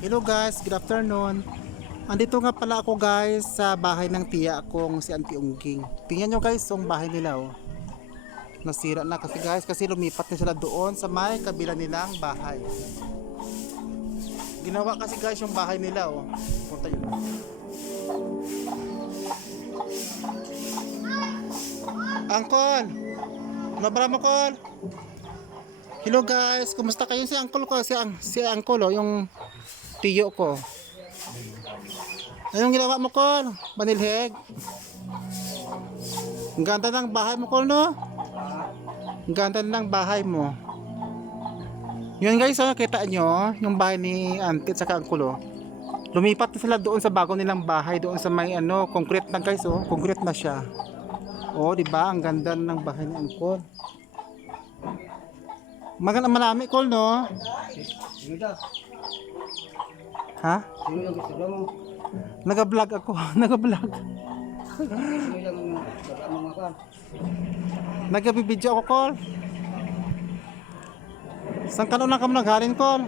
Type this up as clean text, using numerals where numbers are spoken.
Hello guys, good afternoon. Andito nga pala ako guys sa bahay ng tiya kong si Auntie Ungging. Tingnan nyo guys yung bahay nila oh. Nasira na kasi guys kasi lumipat na sila doon sa may kabila nilang bahay. Ginawa kasi guys yung bahay nila oh. Punta yun. Angkol! Nabara mo kol! Hello guys, kumusta kayo si Angkol ko? Si Angkol oh, yung tiyo ko. Anong ginawa mo, Kol? Manilheg? Ang ganda ng bahay mo, Kol, no? Ang ganda ng bahay mo. Yun guys, oh, kita nyo, yung bahay ni Auntie at saka Angkol, oh. Lumipat na sila doon sa bago nilang bahay, doon sa may ano, concrete na guys, oh. Concrete na siya. Oh, di ba? Ang ganda ng bahay ni Angkol. Maganda marami, Kol, no? Ha? Sino lang gusto mo? Nag-vlog ako, nag-vlog. Sino lang mga kan? Nag-video ako, Kol. Saan ka lang kamo nagharin, Kol?